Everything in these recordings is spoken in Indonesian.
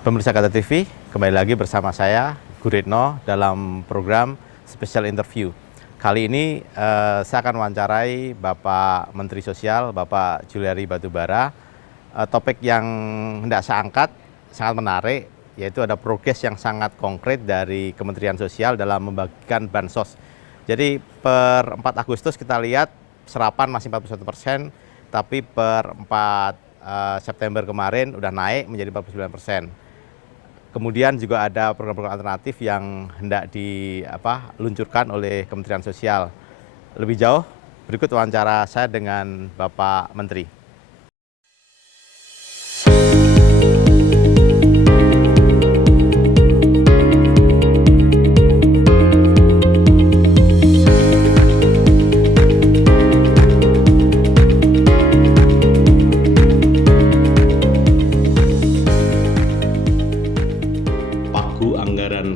Pemirsa Kata TV, kembali lagi bersama saya, Guritno, dalam program Special Interview. Kali ini saya akan wawancarai Bapak Menteri Sosial, Bapak Juliari Batubara. Topik yang hendak saya angkat sangat menarik, yaitu ada progres yang sangat konkret dari Kementerian Sosial dalam membagikan bansos. Jadi per 4 Agustus kita lihat serapan masih 41%, tapi per 4 September kemarin udah naik menjadi 49%. Kemudian juga ada program-program alternatif yang hendak diluncurkan oleh Kementerian Sosial. Lebih jauh, berikut wawancara saya dengan Bapak Menteri.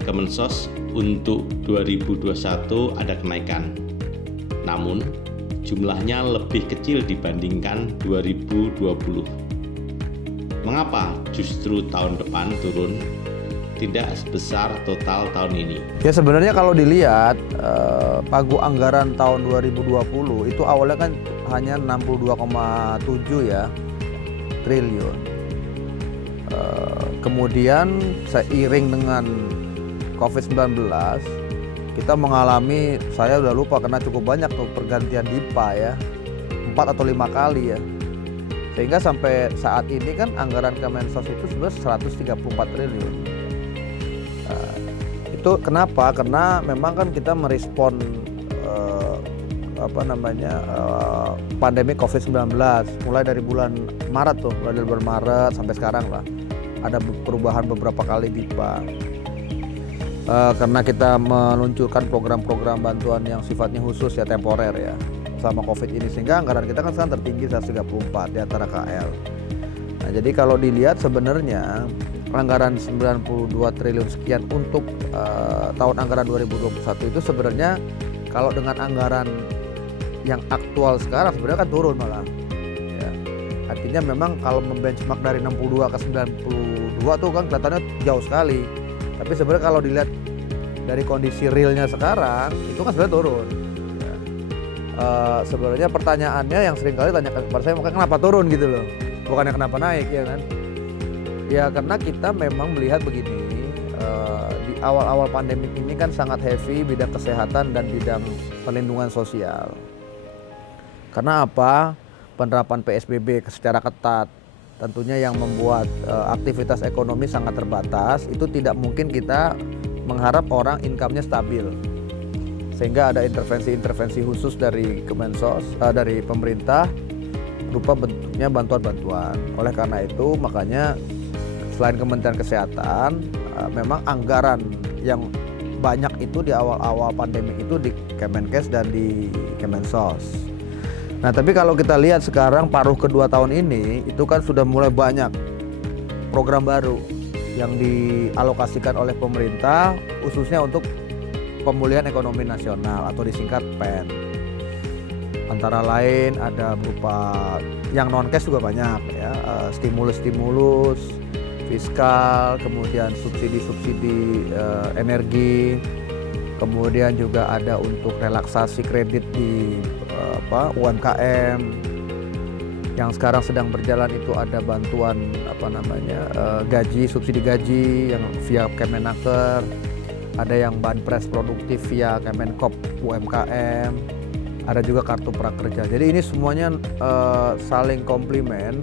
Kemensos untuk 2021 ada kenaikan, namun jumlahnya lebih kecil dibandingkan 2020. Mengapa justru tahun depan turun, tidak sebesar total tahun ini? Ya sebenarnya kalau dilihat pagu anggaran tahun 2020 itu awalnya kan hanya 62,7 ya triliun. Kemudian seiring dengan COVID-19 kita mengalami, saya udah lupa karena cukup banyak tuh pergantian DIPA ya, 4 atau 5 kali ya, sehingga sampai saat ini kan anggaran Kemensos itu sebenarnya 134 triliun. Itu kenapa? Karena memang kan kita merespon pandemi COVID-19 mulai dari bulan Maret tuh, mulai dari bulan Maret sampai sekarang lah ada perubahan beberapa kali DIPA. Karena kita meluncurkan program-program bantuan yang sifatnya khusus ya, temporer ya, selama COVID ini, sehingga anggaran kita kan sekarang tertinggi 134 di antara KL. Nah, jadi kalau dilihat sebenarnya anggaran 92 triliun sekian untuk tahun anggaran 2021 itu sebenarnya kalau dengan anggaran yang aktual sekarang sebenarnya kan turun malah. Ya. Artinya memang kalau membenchmark dari 62 ke 92 tuh kan kelihatannya jauh sekali. Tapi sebenarnya kalau dilihat dari kondisi realnya sekarang itu kan sebenarnya turun. Ya. Sebenarnya pertanyaannya yang sering kali tanyakan kepada saya, makanya kenapa turun gitu loh, bukannya kenapa naik ya kan? Ya karena kita memang melihat begini, di awal-awal pandemi ini kan sangat heavy bidang kesehatan dan bidang perlindungan sosial. Karena apa? Penerapan PSBB secara ketat. Tentunya yang membuat aktivitas ekonomi sangat terbatas, itu tidak mungkin kita mengharap orang income-nya stabil. Sehingga ada intervensi-intervensi khusus dari Kemensos, dari pemerintah, berupa bentuknya bantuan-bantuan. Oleh karena itu, makanya selain Kementerian Kesehatan, memang anggaran yang banyak itu di awal-awal pandemi itu di Kemenkes dan di Kemensos. Nah tapi kalau kita lihat sekarang paruh kedua tahun ini itu kan sudah mulai banyak program baru yang dialokasikan oleh pemerintah khususnya untuk pemulihan ekonomi nasional atau disingkat PEN. Antara lain ada berupa yang non-cash juga banyak ya, stimulus-stimulus fiskal, kemudian subsidi-subsidi energi, kemudian juga ada untuk relaksasi kredit di UMKM. Yang sekarang sedang berjalan itu ada bantuan gaji, subsidi gaji yang via Kemenaker, ada yang banpres produktif via Kemenkop UMKM, ada juga kartu prakerja. Jadi ini semuanya saling komplement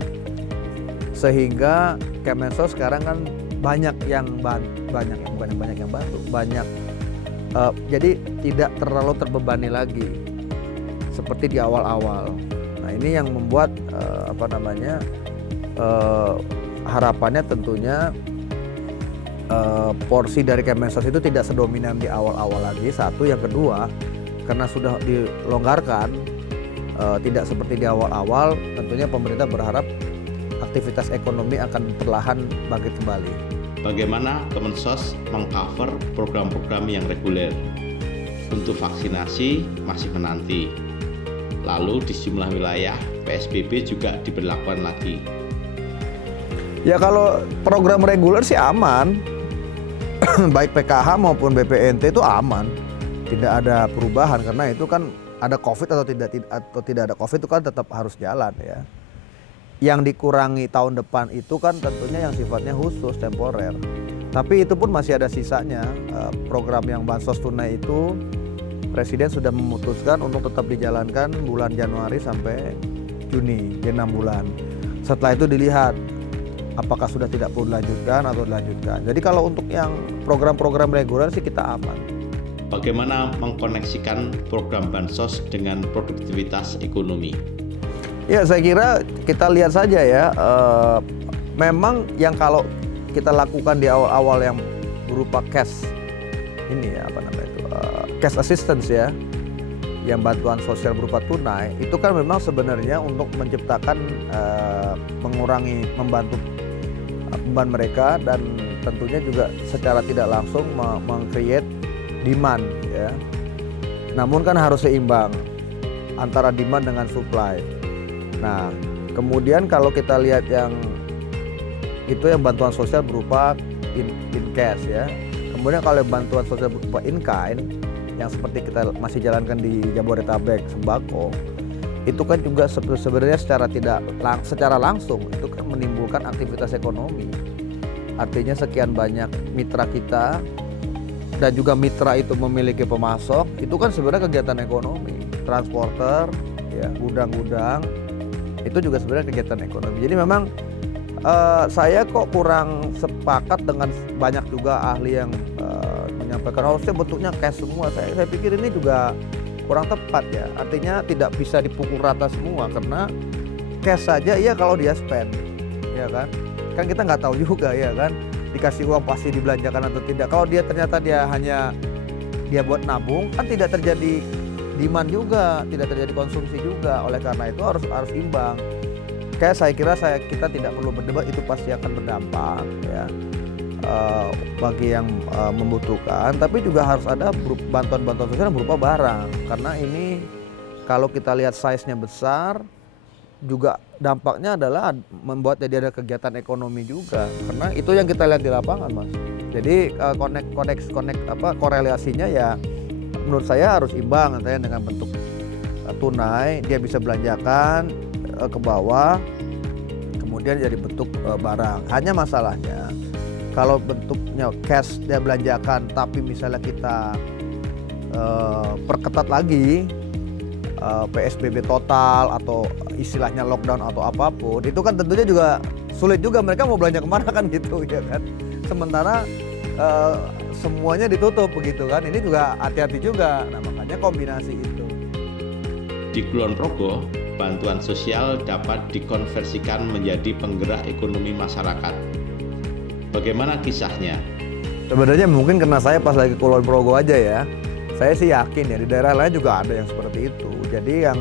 sehingga Kemensos sekarang kan banyak jadi tidak terlalu terbebani lagi seperti di awal-awal. Nah ini yang membuat harapannya tentunya porsi dari Kemensos itu tidak sedominan di awal-awal lagi. Satu, yang kedua karena sudah dilonggarkan, tidak seperti di awal-awal, tentunya pemerintah berharap aktivitas ekonomi akan perlahan bangkit kembali. Bagaimana Kemensos mengcover program-program yang reguler? Untuk vaksinasi masih menanti. Lalu di sejumlah wilayah PSBB juga diberlakukan lagi. Ya kalau program reguler sih aman, baik PKH maupun BPNT itu aman, tidak ada perubahan karena itu kan ada COVID atau tidak ada COVID itu kan tetap harus jalan ya. Yang dikurangi tahun depan itu kan tentunya yang sifatnya khusus temporer. Tapi itu pun masih ada sisanya. Program yang bansos tunai itu Presiden sudah memutuskan untuk tetap dijalankan bulan Januari sampai Juni, 6 bulan. Setelah itu dilihat apakah sudah tidak perlu dilanjutkan atau dilanjutkan. Jadi kalau untuk yang program-program reguler sih kita aman. Bagaimana mengkoneksikan program bansos dengan produktivitas ekonomi? Ya saya kira kita lihat saja ya, memang yang kalau kita lakukan di awal-awal yang berupa cash, ini ya apa namanya itu, cash assistance ya, yang bantuan sosial berupa tunai, itu kan memang sebenarnya untuk menciptakan, mengurangi, membantu beban mereka dan tentunya juga secara tidak langsung meng-create demand ya. Namun kan harus seimbang antara demand dengan supply. Nah, kemudian kalau kita lihat yang itu yang bantuan sosial berupa in cash ya. Kemudian kalau bantuan sosial berupa in kind yang seperti kita masih jalankan di Jabodetabek sembako, itu kan juga sebenarnya secara langsung itu kan menimbulkan aktivitas ekonomi. Artinya sekian banyak mitra kita dan juga mitra itu memiliki pemasok, itu kan sebenarnya kegiatan ekonomi. Transporter, ya, gudang-gudang, itu juga sebenarnya kegiatan ekonomi. Jadi memang saya kok kurang sepakat dengan banyak juga ahli yang menyampaikan harusnya bentuknya cash semua. Saya pikir ini juga kurang tepat ya. Artinya tidak bisa dipukul rata semua karena cash saja iya kalau dia spend, ya kan? Kan kita nggak tahu juga ya kan, dikasih uang pasti dibelanjakan atau tidak. Kalau dia ternyata dia buat nabung, kan tidak terjadi demand juga, tidak terjadi konsumsi juga. Oleh karena itu harus imbang. Kayak saya kira kita tidak perlu berdebat, itu pasti akan berdampak ya bagi yang membutuhkan. Tapi juga harus ada bantuan-bantuan sosial yang berupa barang, karena ini kalau kita lihat size-nya besar, juga dampaknya adalah membuat jadi ada kegiatan ekonomi juga, karena itu yang kita lihat di lapangan, Mas. Jadi korelasinya ya menurut saya harus imbang antara dengan bentuk tunai, dia bisa belanjakan ke bawah, kemudian jadi bentuk barang. Hanya masalahnya kalau bentuknya cash dia belanjakan, tapi misalnya kita perketat lagi, PSBB total atau istilahnya lockdown atau apapun, itu kan tentunya juga sulit juga, mereka mau belanja kemana kan gitu ya kan. Sementara semuanya ditutup begitu kan, ini juga hati-hati juga. Nah makanya kombinasi itu. Di Kulon Progo, bantuan sosial dapat dikonversikan menjadi penggerak ekonomi masyarakat. Bagaimana kisahnya? Sebenarnya mungkin karena saya pas lagi Kulon Progo aja ya. Saya sih yakin ya di daerah lain juga ada yang seperti itu. Jadi yang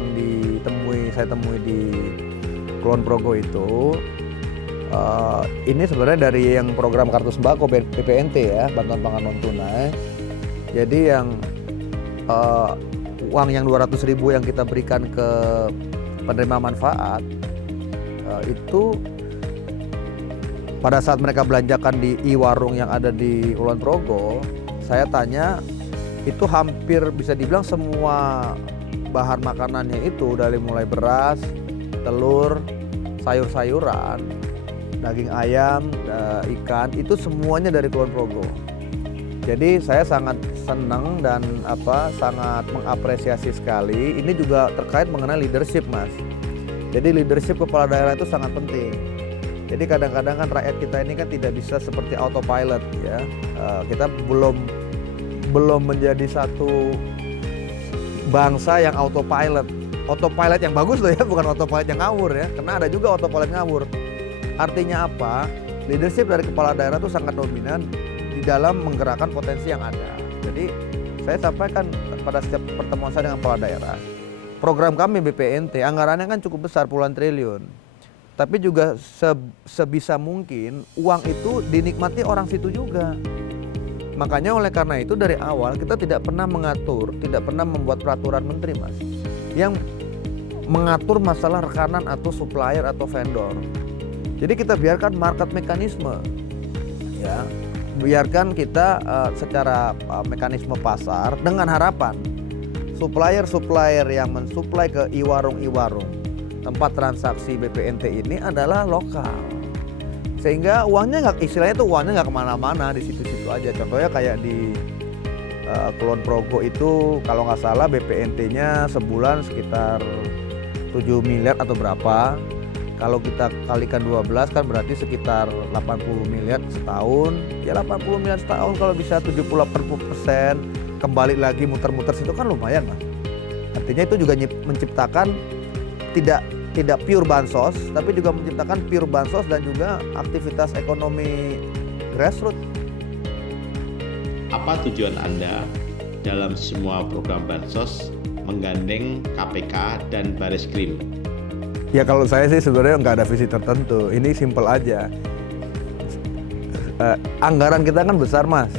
saya temui di Kulon Progo itu ini sebenarnya dari yang program kartu sembako BPNT ya, bantuan pangan non tunai. Jadi yang uang yang 200.000 yang kita berikan ke penerima manfaat itu pada saat mereka belanjakan di e-warung yang ada di Kulon Progo, saya tanya, itu hampir bisa dibilang semua bahan makanannya itu dari mulai beras, telur, sayur-sayuran, daging ayam, ikan, itu semuanya dari Kulon Progo. Jadi saya sangat senang dan sangat mengapresiasi sekali. Ini juga terkait mengenai leadership, Mas. Jadi leadership kepala daerah itu sangat penting. Jadi kadang-kadang kan rakyat kita ini kan tidak bisa seperti autopilot ya. Kita belum menjadi satu bangsa yang autopilot. Autopilot yang bagus loh ya, bukan autopilot yang ngawur ya. Karena ada juga autopilot ngawur. Artinya apa? Leadership dari kepala daerah itu sangat dominan di dalam menggerakkan potensi yang ada. Jadi saya sampaikan pada setiap pertemuan saya dengan kepala daerah, program kami BPNT anggarannya kan cukup besar, puluhan triliun. Tapi juga sebisa mungkin uang itu dinikmati orang situ juga. Makanya oleh karena itu dari awal kita tidak pernah mengatur, tidak pernah membuat peraturan menteri, Mas, yang mengatur masalah rekanan atau supplier atau vendor. Jadi kita biarkan market mekanisme, ya, biarkan kita secara mekanisme pasar dengan harapan supplier yang mensuplai ke iwarung-iwarung tempat transaksi BPNT ini adalah lokal, sehingga uangnya nggak, istilahnya tuh uangnya nggak kemana-mana, di situ-situ aja. Contohnya kayak di Kulon Progo itu kalau nggak salah BPNT-nya sebulan sekitar 7 miliar atau berapa. Kalau kita kalikan 12 kan berarti sekitar 80 miliar setahun. Ya 80 miliar setahun kalau bisa 70-80% kembali lagi muter-muter situ kan lumayan lah. Artinya itu juga menciptakan tidak pure bansos, tapi juga menciptakan pure bansos dan juga aktivitas ekonomi grassroots. Apa tujuan Anda dalam semua program bansos menggandeng KPK dan Barisskrim? Ya kalau saya sih sebenarnya nggak ada visi tertentu, ini simple aja. Anggaran kita kan besar Mas,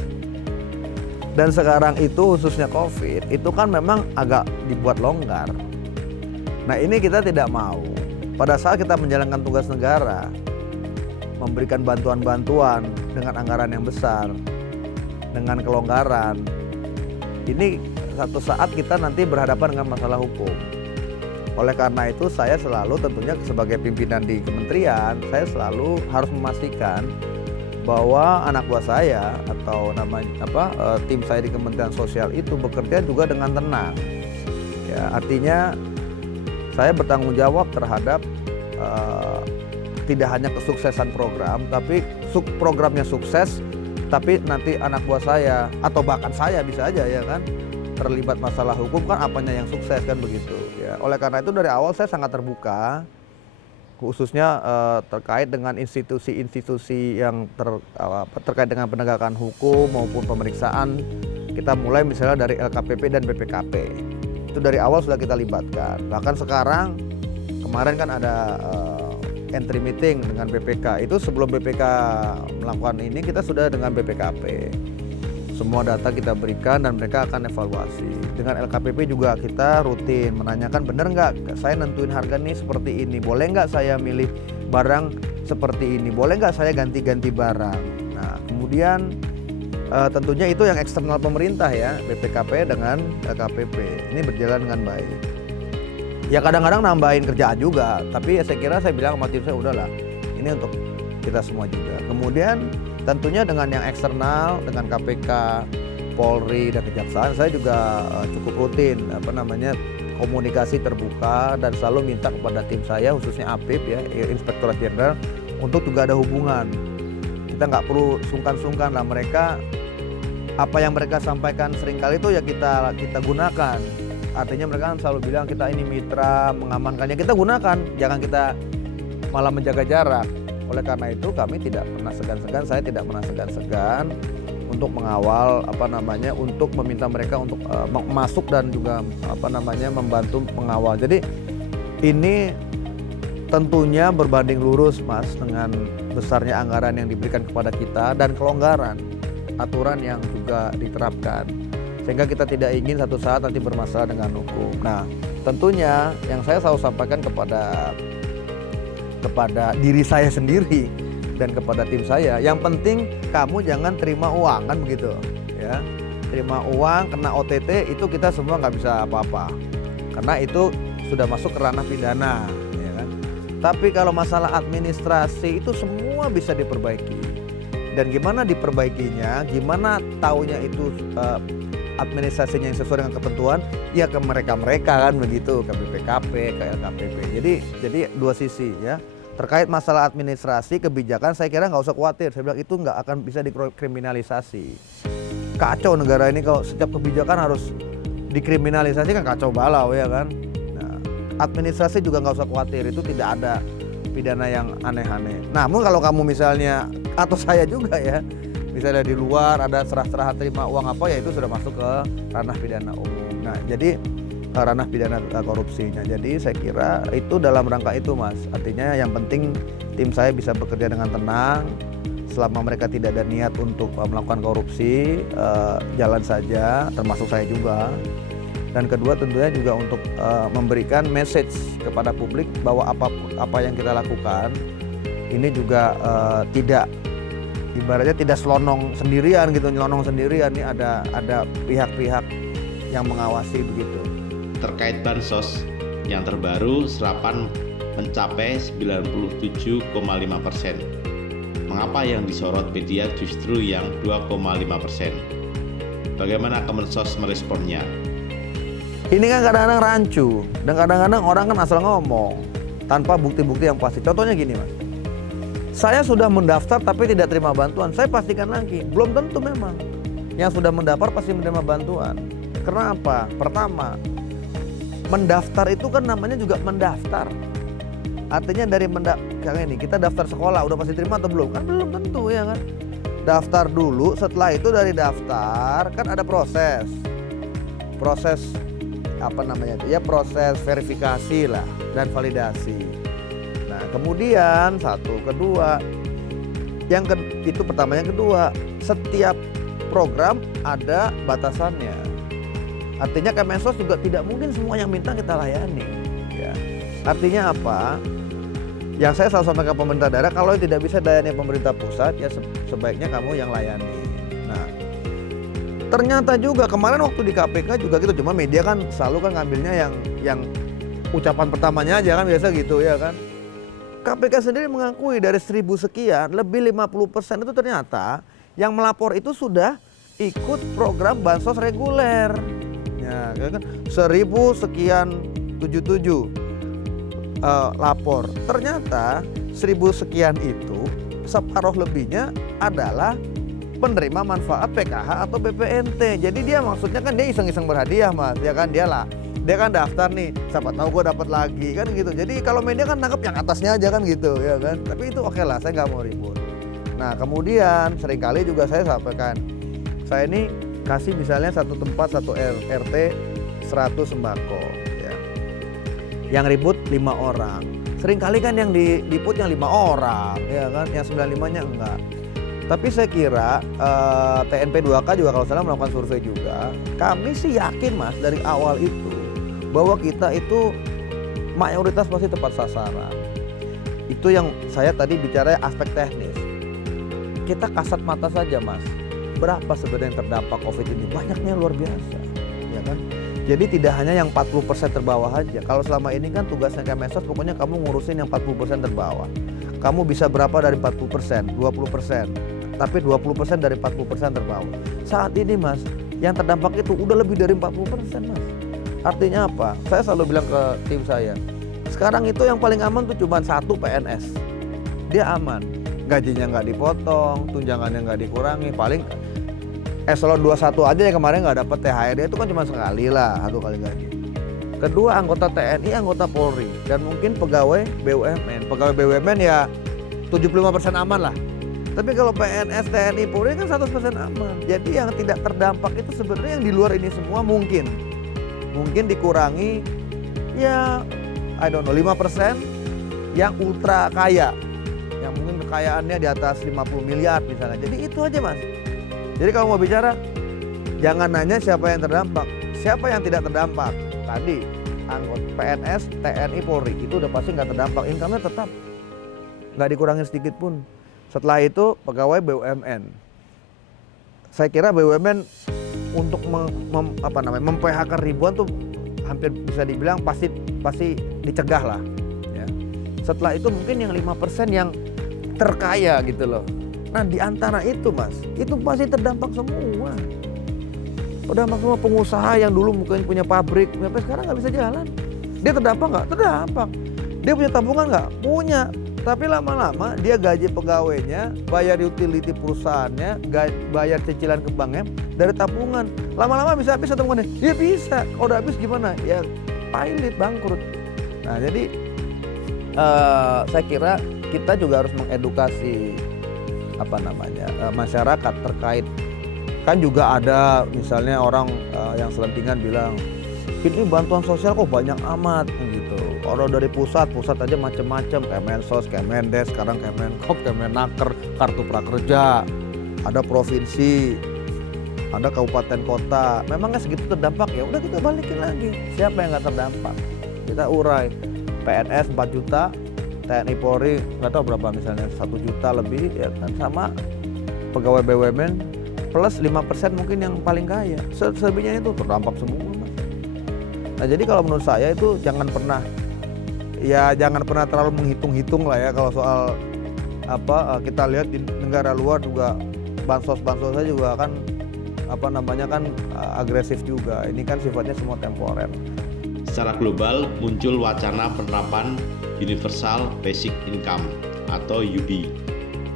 dan sekarang itu khususnya COVID, itu kan memang agak dibuat longgar. Nah ini kita tidak mau, pada saat kita menjalankan tugas negara, memberikan bantuan-bantuan dengan anggaran yang besar, dengan kelonggaran, ini satu saat kita nanti berhadapan dengan masalah hukum. Oleh karena itu saya selalu tentunya sebagai pimpinan di kementerian, saya selalu harus memastikan bahwa anak buah saya atau tim saya di Kementerian Sosial itu bekerja juga dengan tenang. Ya, artinya saya bertanggung jawab terhadap tidak hanya kesuksesan program, tapi programnya sukses, tapi nanti anak buah saya atau bahkan saya bisa aja ya kan terlibat masalah hukum, kan apanya yang sukses kan begitu ya. Oleh karena itu dari awal saya sangat terbuka, khususnya terkait dengan institusi-institusi yang terkait dengan penegakan hukum maupun pemeriksaan. Kita mulai misalnya dari LKPP dan BPKP, itu dari awal sudah kita libatkan. Bahkan sekarang kemarin kan ada entry meeting dengan BPK, itu sebelum BPK melakukan ini kita sudah dengan BPKP. Semua data kita berikan dan mereka akan evaluasi. Dengan LKPP juga kita rutin menanyakan, bener nggak saya nentuin harga nih seperti ini, boleh nggak saya milih barang seperti ini, boleh nggak saya ganti-ganti barang. Nah kemudian tentunya itu yang eksternal pemerintah ya, BPKP dengan LKPP ini berjalan dengan baik. Ya kadang-kadang nambahin kerjaan juga, tapi ya saya bilang sama tim saya, udahlah ini untuk kita semua juga. Kemudian tentunya dengan yang eksternal, dengan KPK, Polri dan Kejaksaan, saya juga cukup rutin komunikasi terbuka dan selalu minta kepada tim saya khususnya APIP ya, Inspektorat Jenderal, untuk juga ada hubungan. Kita nggak perlu sungkan-sungkan lah, mereka apa yang mereka sampaikan seringkali itu ya kita gunakan. Artinya mereka kan selalu bilang kita ini mitra mengamankannya, kita gunakan, jangan kita malah menjaga jarak. Oleh karena itu kami tidak pernah segan-segan, saya tidak pernah segan-segan untuk mengawal untuk meminta mereka untuk masuk dan juga membantu mengawal. Jadi ini tentunya berbanding lurus Mas dengan besarnya anggaran yang diberikan kepada kita dan kelonggaran aturan yang juga diterapkan, sehingga kita tidak ingin satu saat nanti bermasalah dengan hukum. Nah tentunya yang saya selalu sampaikan kepada diri saya sendiri dan kepada tim saya, yang penting kamu jangan terima uang, kan begitu ya. Terima uang, kena OTT itu kita semua nggak bisa apa-apa, karena itu sudah masuk ke ranah pidana ya kan. Tapi kalau masalah administrasi itu semua bisa diperbaiki. Dan gimana diperbaikinya, gimana taunya itu administrasinya yang sesuai dengan ketentuan, ya ke mereka kan begitu, ke BPKP, ke LKPP. Jadi dua sisi ya. Terkait masalah administrasi, kebijakan, saya kira nggak usah khawatir. Saya bilang itu nggak akan bisa dikriminalisasi. Kacau negara ini kalau setiap kebijakan harus dikriminalisasi, kan kacau balau ya kan. Nah, administrasi juga nggak usah khawatir, itu tidak ada pidana yang aneh-aneh. Namun kalau kamu misalnya, atau saya juga ya, misalnya di luar ada serah-serah terima uang apa, ya itu sudah masuk ke ranah pidana umum. Nah jadi ranah pidana korupsinya. Jadi saya kira itu dalam rangka itu Mas. Artinya yang penting tim saya bisa bekerja dengan tenang. Selama mereka tidak ada niat untuk melakukan korupsi, jalan saja, termasuk saya juga. Dan kedua tentunya juga untuk memberikan message kepada publik bahwa apa yang kita lakukan ini juga tidak ibaratnya tidak selonong sendirian gitu, nyelonong sendirian, nih ada pihak-pihak yang mengawasi begitu. Terkait bansos yang terbaru, serapan mencapai 97,5%. Mengapa yang disorot media justru yang 2,5%? Bagaimana Kemensos meresponnya? Ini kan kadang-kadang rancu dan kadang-kadang orang kan asal ngomong tanpa bukti-bukti yang pasti. Contohnya gini Mas, saya sudah mendaftar tapi tidak terima bantuan. Saya pastikan lagi, belum tentu memang yang sudah mendaftar pasti menerima bantuan. Kenapa? Pertama, mendaftar itu kan namanya juga mendaftar. Artinya dari kayak ini, kita daftar sekolah udah pasti terima atau belum? Kan belum tentu ya kan. Daftar dulu, setelah itu dari daftar kan ada proses apa namanya itu ya, proses verifikasi lah dan validasi. Nah kemudian kedua, itu pertama. Yang kedua, setiap program ada batasannya. Artinya Kemensos juga tidak mungkin semua yang minta kita layani. Ya. Artinya apa? Yang saya selalu sampaikan ke pemerintah daerah, kalau tidak bisa layani pemerintah pusat, ya sebaiknya kamu yang layani. Nah, ternyata juga kemarin waktu di KPK juga gitu, cuma media kan selalu kan ngambilnya yang ucapan pertamanya aja kan, biasa gitu ya kan. KPK sendiri mengakui dari 1.000 sekian, lebih 50% itu ternyata yang melapor itu sudah ikut program bansos reguler. Ya kan, 1.000 sekian 77 lapor. Ternyata 1.000 sekian itu separuh lebihnya adalah penerima manfaat PKH atau BPNT. Jadi dia maksudnya kan dia iseng-iseng berhadiah Mas, ya kan, dia kan daftar nih, siapa tahu gue dapat lagi kan gitu. Jadi kalau media kan nangkep yang atasnya aja kan gitu ya kan. Tapi itu oke lah, saya nggak mau ribut. Nah kemudian seringkali juga saya sampaikan, saya ini kasih misalnya satu tempat, satu RT 100 sembako ya. Yang ribut 5 orang. Seringkali kan yang diliput yang 5 orang ya kan, yang 95-nya enggak. Tapi saya kira TNP 2K juga kalau salah melakukan survei juga. Kami sih yakin Mas dari awal itu bahwa kita itu mayoritas pasti tepat sasaran. Itu yang saya tadi bicara aspek teknis. Kita kasat mata saja Mas, berapa sebenarnya yang terdampak COVID ini? Banyaknya luar biasa, ya kan? Jadi tidak hanya yang 40% terbawah aja. Kalau selama ini kan tugasnya Kemensos pokoknya kamu ngurusin yang 40% terbawah. Kamu bisa berapa dari 40%, 20%. Tapi 20% dari 40% terbawah. Saat ini Mas, yang terdampak itu udah lebih dari 40% Mas. Artinya apa? Saya selalu bilang ke tim saya, sekarang itu yang paling aman tuh cuma satu PNS. Dia aman. Gajinya nggak dipotong, tunjangannya nggak dikurangi, paling eselon 21 aja yang kemarin nggak dapat THR, itu kan cuma sekali lah, 1 kali gaji. Kedua, anggota TNI, anggota Polri, dan mungkin pegawai BUMN. Pegawai BUMN ya 75% aman lah. Tapi kalau PNS, TNI, Polri kan 100% aman. Jadi yang tidak terdampak itu sebenarnya yang di luar ini semua mungkin dikurangi ya I don't know 5% yang ultra kaya. Yang mungkin kekayaannya di atas 50 miliar misalnya. Jadi itu aja Mas. Jadi kalau mau bicara, jangan nanya siapa yang terdampak, siapa yang tidak terdampak. Tadi anggota PNS, TNI, Polri itu udah pasti nggak terdampak, income-nya tetap nggak dikurangin sedikit pun. Setelah itu pegawai BUMN. Saya kira BUMN untuk mem-PHK ribuan tuh hampir bisa dibilang pasti dicegah lah. Ya. Setelah itu mungkin yang 5% yang terkaya gitu loh. Nah di antara itu Mas, itu pasti terdampak semua. Terdampak semua pengusaha yang dulu mungkin punya pabrik, sampai sekarang nggak bisa jalan. Dia terdampak nggak? Terdampak. Dia punya tabungan nggak? Punya. Tapi lama-lama dia gaji pegawainya, bayar utility perusahaannya, bayar cicilan ke banknya dari tabungan. Lama-lama bisa habis tabungannya? Ya bisa. Kalau udah habis gimana? Ya pilot, bangkrut. Nah jadi saya kira kita juga harus mengedukasi masyarakat terkait, kan juga ada misalnya orang yang selentingan bilang ini bantuan sosial kok banyak amat gitu. Orang dari pusat aja macam-macam, Kemensos, Kemendes, sekarang Kemenkop, Kemenaker, Kartu Prakerja, ada provinsi, ada kabupaten kota. Memangnya segitu terdampak? Ya udah kita balikin lagi. Siapa yang nggak terdampak? Kita urai. PNS 4 juta, TNI Polri nggak tahu berapa misalnya 1 juta lebih ya kan, sama pegawai BUMN plus 5% mungkin yang paling kaya. Selebihnya itu terdampak semua, Mas. Nah, jadi kalau menurut saya itu jangan pernah terlalu menghitung-hitung lah ya kalau soal kita lihat di negara luar juga bansos-bansosnya juga kan agresif juga. Ini kan sifatnya semua temporer. Secara global muncul wacana penerapan Universal Basic Income atau UB.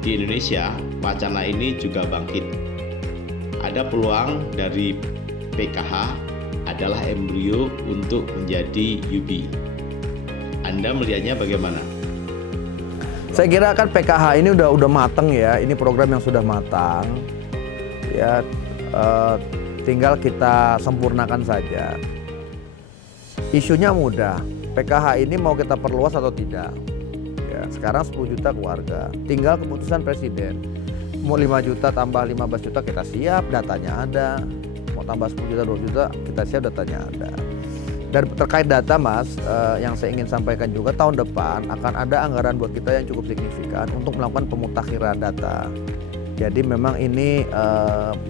Di Indonesia, wacana ini juga bangkit. Ada peluang dari PKH adalah embrio untuk menjadi UB. Anda melihatnya bagaimana? Saya kira kan PKH ini udah matang ya. Ini program yang sudah matang. Ya, tinggal kita sempurnakan saja. Isunya mudah. PKH ini mau kita perluas atau tidak? Ya, sekarang 10 juta keluarga. Tinggal keputusan presiden. Mau 5 juta tambah 15 juta kita siap, datanya ada. Mau tambah 10 juta, 20 juta kita siap, datanya ada. Dan terkait data, Mas, yang saya ingin sampaikan juga tahun depan akan ada anggaran buat kita yang cukup signifikan untuk melakukan pemutakhiran data. Jadi memang ini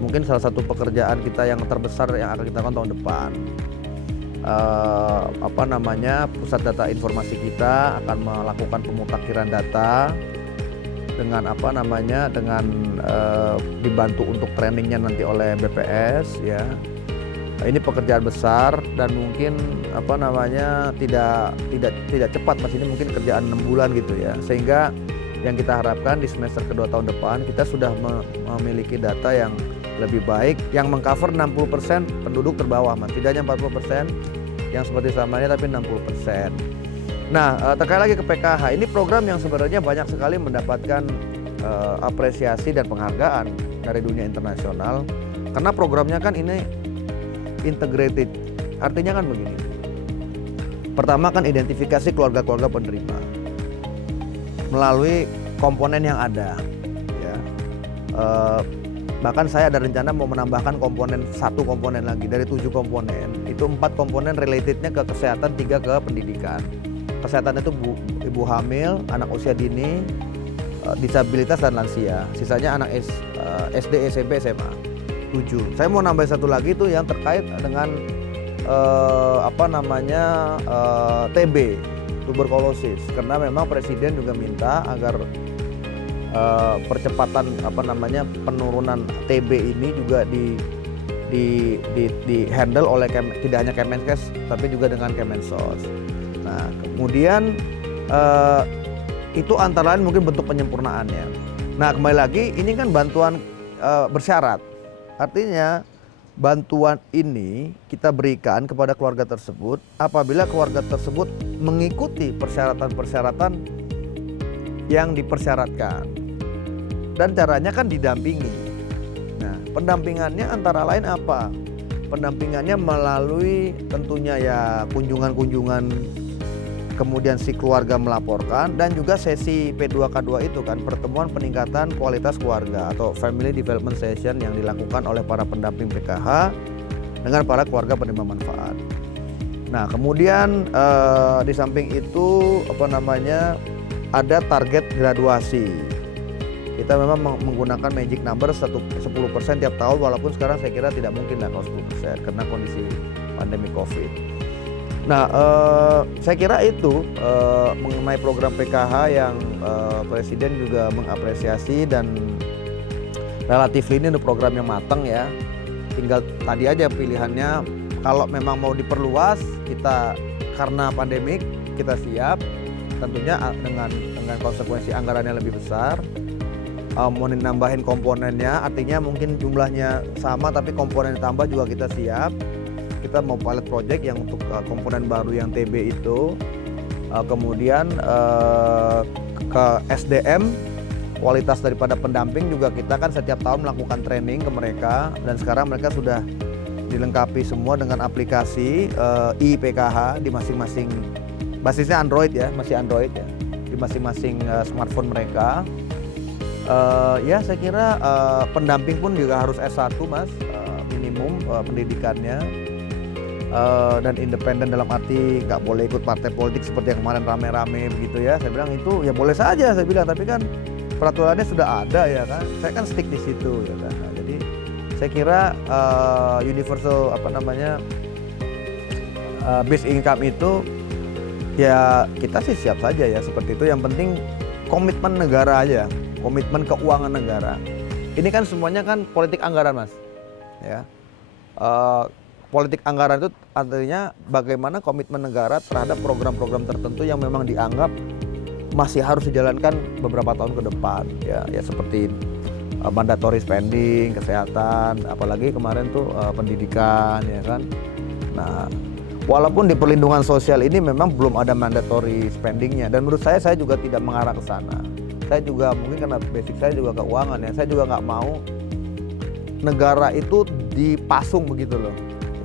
mungkin salah satu pekerjaan kita yang terbesar yang akan kita lakukan tahun depan. Pusat data informasi kita akan melakukan pemutakhiran data dengan dibantu untuk trainingnya nanti oleh BPS ya. Ini pekerjaan besar dan mungkin tidak cepat, Mas. Ini mungkin kerjaan 6 bulan gitu ya. Sehingga yang kita harapkan di semester kedua tahun depan kita sudah memiliki data yang lebih baik yang mengcover 60% penduduk terbawah, Mas. Tidak hanya 40% yang seperti samanya tapi 60%. Nah, terkait lagi ke PKH, ini program yang sebenarnya banyak sekali mendapatkan apresiasi dan penghargaan dari dunia internasional karena programnya kan ini integrated. Artinya kan begini. Pertama kan identifikasi keluarga-keluarga penerima melalui komponen yang ada ya. Bahkan saya ada rencana mau menambahkan satu komponen lagi dari 7 komponen. Itu 4 komponen relatednya ke kesehatan, 3 ke pendidikan. Kesehatan itu ibu hamil, anak usia dini, disabilitas dan lansia. Sisanya anak SD, SMP, SMA. 7. Saya mau nambahin satu lagi itu yang terkait dengan TB, tuberkulosis. Karena memang presiden juga minta agar percepatan penurunan TB ini juga di handle oleh tidak hanya Kemenkes tapi juga dengan Kemensos. Nah, kemudian itu antara lain mungkin bentuk penyempurnaannya. Nah, kembali lagi ini kan bantuan bersyarat. Artinya bantuan ini kita berikan kepada keluarga tersebut apabila keluarga tersebut mengikuti persyaratan-persyaratan yang dipersyaratkan. Dan caranya kan didampingi. Nah, pendampingannya antara lain apa? Pendampingannya melalui tentunya ya kunjungan-kunjungan, kemudian si keluarga melaporkan, dan juga sesi P2K2 itu kan pertemuan peningkatan kualitas keluarga atau Family Development Session yang dilakukan oleh para pendamping PKH dengan para keluarga penerima manfaat. Nah, kemudian di samping itu ada target graduasi. Kita memang menggunakan magic number 10% tiap tahun, walaupun sekarang saya kira tidak mungkin lah kalau 10% karena kondisi pandemi COVID. Nah, saya kira itu mengenai program PKH yang Presiden juga mengapresiasi dan relatif ini program yang matang ya. Tinggal tadi aja pilihannya, kalau memang mau diperluas kita karena pandemik kita siap, tentunya dengan konsekuensi anggaran yang lebih besar. Mau nambahin komponennya, artinya mungkin jumlahnya sama tapi komponen ditambah juga kita siap. Kita mau pilot project yang untuk komponen baru yang TB itu. Kemudian ke SDM, kualitas daripada pendamping juga kita kan setiap tahun melakukan training ke mereka. Dan sekarang mereka sudah dilengkapi semua dengan aplikasi iPKH di masing-masing, basisnya Android ya, masih Android ya, di masing-masing smartphone mereka. Ya saya kira pendamping pun juga harus S1 Mas, minimum pendidikannya. dan independen dalam arti nggak boleh ikut partai politik seperti yang kemarin rame-rame begitu ya. Saya bilang itu ya boleh saja, saya bilang, tapi kan peraturannya sudah ada ya kan. Saya kan stick di situ ya kan. Nah, jadi saya kira universal basic income itu ya kita sih siap saja ya seperti itu. Yang penting komitmen negara aja, komitmen keuangan negara. Ini kan semuanya kan politik anggaran, Mas. Ya. Politik anggaran itu artinya bagaimana komitmen negara terhadap program-program tertentu yang memang dianggap masih harus dijalankan beberapa tahun ke depan. Ya seperti mandatory spending, kesehatan, apalagi kemarin tuh pendidikan ya kan. Nah, walaupun di perlindungan sosial ini memang belum ada mandatory spendingnya, dan menurut saya juga tidak mengarah ke sana. Saya juga mungkin karena basic saya juga keuangan ya, saya juga nggak mau negara itu dipasung begitu loh.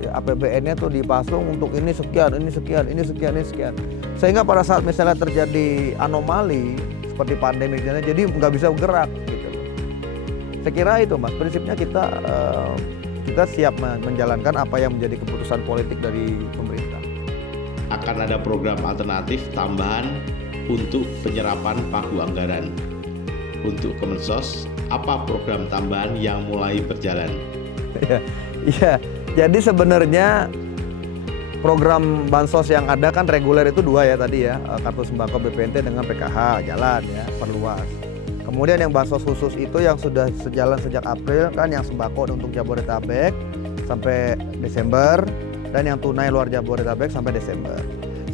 Ya, APBN-nya tuh dipasung untuk ini sekian, ini sekian, ini sekian, ini sekian. Sehingga pada saat misalnya terjadi anomali seperti pandemi misalnya, jadi nggak bisa bergerak gitu loh. Saya kira itu, Mas, prinsipnya kita siap menjalankan apa yang menjadi keputusan politik dari pemerintah. Akan ada program alternatif tambahan untuk penyerapan pagu anggaran. Untuk Kemensos, apa program tambahan yang mulai berjalan? Iya, jadi sebenarnya program bansos yang ada kan reguler itu 2 ya tadi ya, kartu sembako BPNT dengan PKH jalan ya, perluas. Kemudian yang bansos khusus itu yang sudah sejalan sejak April kan, yang sembako untuk Jabodetabek sampai Desember, dan yang tunai luar Jabodetabek sampai Desember.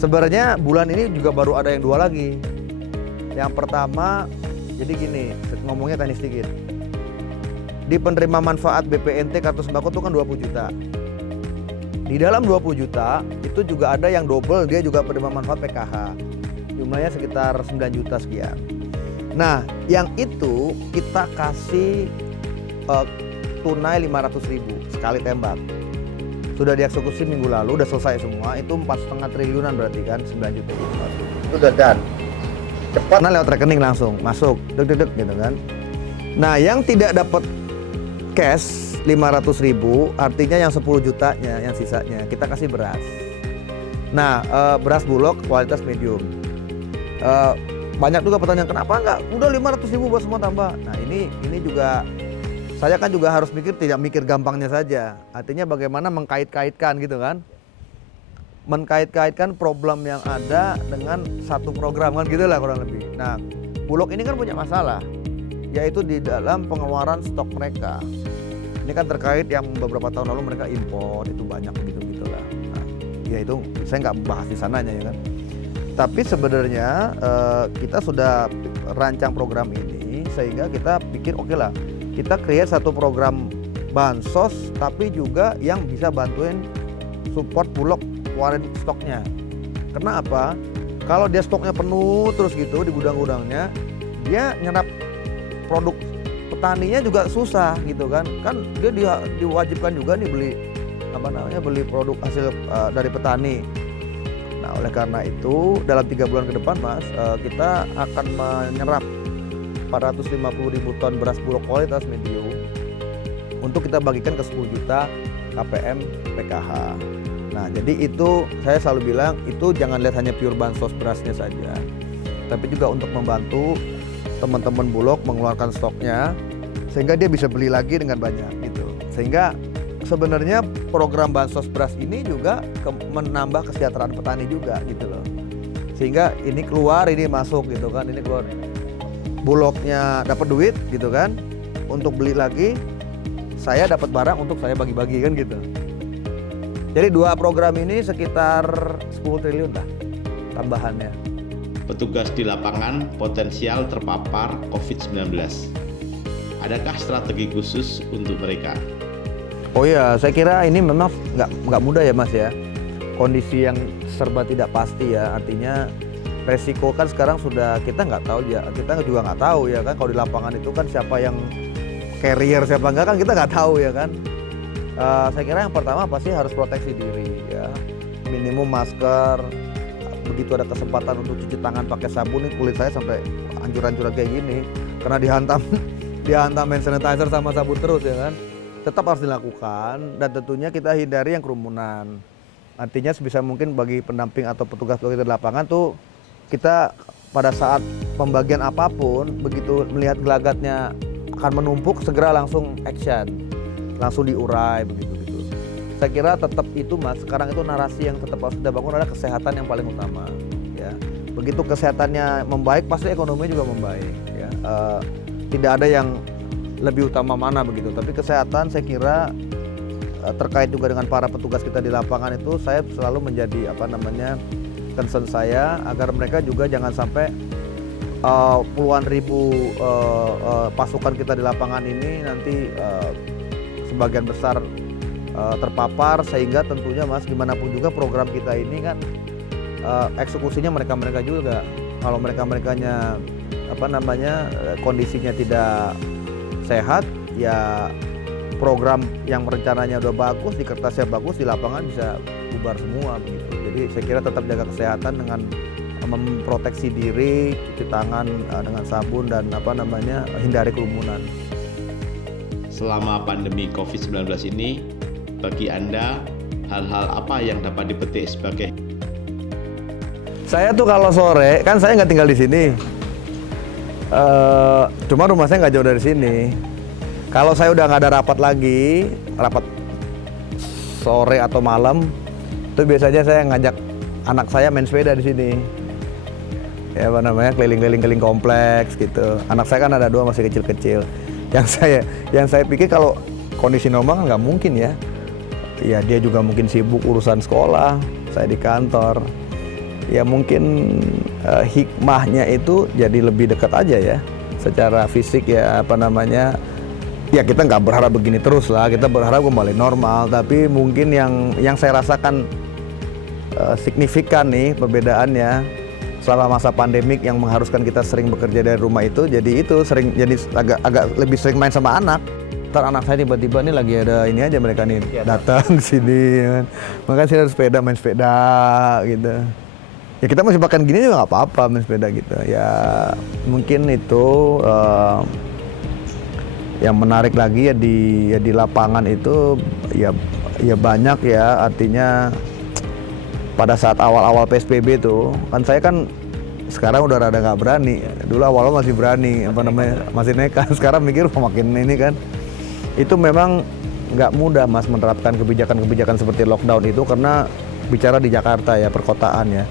Sebenarnya bulan ini juga baru ada yang 2 lagi. Yang pertama, jadi gini, ngomongnya teknis sedikit. Di penerima manfaat BPNT kartu sembako itu kan 20 juta. Di dalam 20 juta itu juga ada yang double, dia juga penerima manfaat PKH. Jumlahnya sekitar 9 juta sekian. Nah, yang itu kita kasih tunai 500.000 sekali tembak. Sudah dieksekusi minggu lalu, udah selesai semua. Itu 4,5 triliunan berarti kan, 9 juta itu udah done. Cepat, nah lewat rekening langsung masuk, deg gitu kan. Nah, yang tidak dapat cash 500.000, artinya yang 10 jutanya, yang sisanya kita kasih beras. Nah, beras Bulog kualitas medium. Banyak juga pertanyaan, kenapa enggak udah 500.000 buat semua tambah. Nah, ini juga saya kan juga harus tidak mikir gampangnya saja. Artinya bagaimana mengkait-kaitkan gitu kan. Mengkait-kaitkan problem yang ada dengan satu program kan gitu lah kurang lebih. Nah, Bulog ini kan punya masalah, yaitu di dalam pengeluaran stok mereka. Ini kan terkait yang beberapa tahun lalu mereka impor, itu banyak gitu-gitulah. Nah, ya itu saya nggak bahas di sananya ya kan. Tapi sebenarnya kita sudah rancang program ini sehingga kita pikir oke lah, kita create satu program bansos tapi juga yang bisa bantuin support Bulog keluarin stoknya. Kenapa? Kalau dia stoknya penuh terus gitu di gudang-gudangnya, dia nyerap produk petaninya juga susah gitu kan. Kan dia diwajibkan juga nih beli produk hasil dari petani. Nah, oleh karena itu dalam 3 bulan ke depan, Mas, kita akan menyerap 450.000 ton beras Bulog kualitas medium untuk kita bagikan ke 10 juta KPM PKH. Nah, jadi itu saya selalu bilang, itu jangan lihat hanya pure bansos berasnya saja, tapi juga untuk membantu teman-teman Bulog mengeluarkan stoknya sehingga dia bisa beli lagi dengan banyak gitu. Sehingga sebenarnya program bansos beras ini juga menambah kesejahteraan petani juga gitu loh. Sehingga ini keluar, ini masuk gitu kan, ini keluar. Bulognya dapat duit gitu kan untuk beli lagi, saya dapat barang untuk saya bagi-bagi kan gitu. Jadi 2 program ini sekitar 10 triliun lah tambahannya. Petugas di lapangan potensial terpapar COVID-19. Adakah strategi khusus untuk mereka? Oh iya, saya kira ini memang nggak mudah ya Mas ya. Kondisi yang serba tidak pasti ya, artinya resiko kan sekarang sudah kita nggak tahu ya, kita juga nggak tahu ya kan. Kalau di lapangan itu kan siapa yang carrier siapa enggak kan kita nggak tahu ya kan. Saya kira yang pertama pasti harus proteksi diri ya, minimum masker. Begitu ada kesempatan untuk cuci tangan pakai sabun, nih kulit saya sampai hancur-hancuran kayak gini karena dihantam hand sanitizer sama sabun terus ya kan. Tetap harus dilakukan, dan tentunya kita hindari yang kerumunan. Artinya sebisa mungkin bagi pendamping atau petugas kita di lapangan tuh, kita pada saat pembagian apapun, begitu melihat gelagatnya akan menumpuk, segera langsung action, langsung diurai begitu. Saya kira tetap itu Mas, sekarang itu narasi yang tetap harus kita bangun adalah kesehatan yang paling utama. Ya, begitu kesehatannya membaik, pasti ekonomi juga membaik. Ya, tidak ada yang lebih utama mana begitu. Tapi kesehatan saya kira terkait juga dengan para petugas kita di lapangan itu, saya selalu menjadi concern saya agar mereka juga jangan sampai puluhan ribu pasukan kita di lapangan ini nanti sebagian besar terpapar, sehingga tentunya Mas gimana pun juga program kita ini kan eksekusinya mereka juga. Kalau mereka-merekanya kondisinya tidak sehat, ya program yang rencananya udah bagus, di kertasnya bagus, di lapangan bisa bubar semua begitu. Jadi saya kira tetap jaga kesehatan dengan memproteksi diri, cuci tangan dengan sabun dan hindari kerumunan. Selama pandemi COVID-19 ini, bagi Anda hal-hal apa yang dapat dipetik sebagai... Saya tuh kalau sore, kan saya nggak tinggal di sini. Cuma rumah saya nggak jauh dari sini. Kalau saya udah nggak ada rapat lagi, rapat sore atau malam, itu biasanya saya ngajak anak saya main sepeda di sini. Ya keliling-keliling kompleks gitu. Anak saya kan ada 2 masih kecil-kecil. Yang saya pikir kalau kondisi normal nggak mungkin ya. Ya dia juga mungkin sibuk urusan sekolah, saya di kantor. Ya mungkin hikmahnya itu jadi lebih dekat aja ya. Secara fisik ya ya kita nggak berharap begini terus lah, kita berharap kembali normal. Tapi mungkin yang saya rasakan signifikan nih perbedaannya selama masa pandemik yang mengharuskan kita sering bekerja dari rumah itu, jadi agak lebih sering main sama anak. Ntar anak saya tiba-tiba nih lagi ada ini aja mereka nih datang ke sini kan. Makanya saya harus main sepeda gitu. Ya kita masih makan gini juga nggak apa-apa main sepeda gitu. Ya mungkin itu yang menarik lagi ya di lapangan itu ya banyak ya, artinya pada saat awal-awal PSBB tuh kan saya kan sekarang udah rada nggak berani. Dulu awal masih berani masih nekat. Sekarang mikir makin ini kan. Itu memang nggak mudah Mas menerapkan kebijakan-kebijakan seperti lockdown itu, karena bicara di Jakarta ya, perkotaan ya,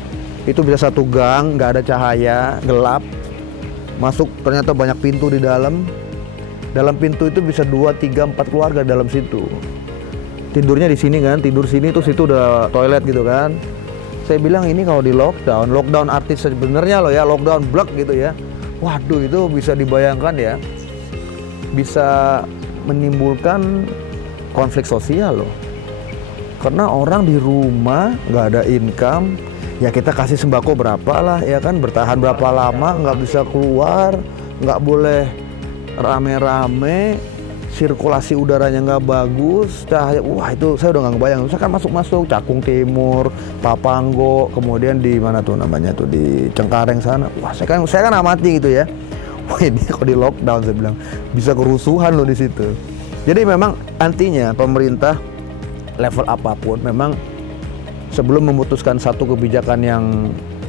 itu bisa satu gang nggak ada cahaya, gelap, masuk ternyata banyak pintu di dalam pintu itu bisa 2, 3, 4 keluarga dalam situ, tidurnya di sini kan, tidur sini tuh situ udah toilet gitu kan. Saya bilang ini kalau di lockdown artis sebenarnya loh ya, lockdown blok gitu ya, waduh itu bisa dibayangkan ya, bisa menimbulkan konflik sosial loh. Karena orang di rumah nggak ada income, ya kita kasih sembako berapa lah ya kan, bertahan berapa lama, nggak bisa keluar, nggak boleh rame-rame, sirkulasi udaranya nggak bagus, cahaya, wah itu saya udah nggak ngebayang. Saya kan masuk Cakung Timur, Papanggo, kemudian di mana tuh namanya tuh di Cengkareng sana, wah saya kan amati gitu ya. Wah ini kalau di lockdown saya bilang bisa kerusuhan loh di situ. Jadi memang artinya pemerintah level apapun memang sebelum memutuskan satu kebijakan yang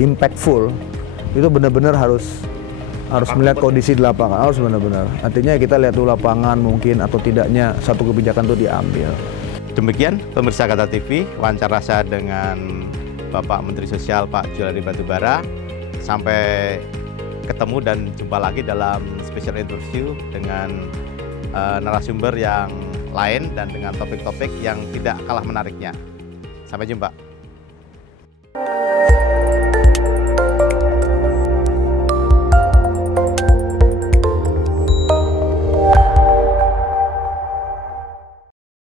impactful itu benar-benar harus melihat kondisi di lapangan, harus benar-benar. Artinya kita lihat dulu lapangan mungkin atau tidaknya satu kebijakan itu diambil. Demikian pemirsa Kata TV, wawancara saya dengan Bapak Menteri Sosial Pak Juliari Batubara. Sampai ketemu dan jumpa lagi dalam special interview dengan narasumber yang lain dan dengan topik-topik yang tidak kalah menariknya. Sampai jumpa.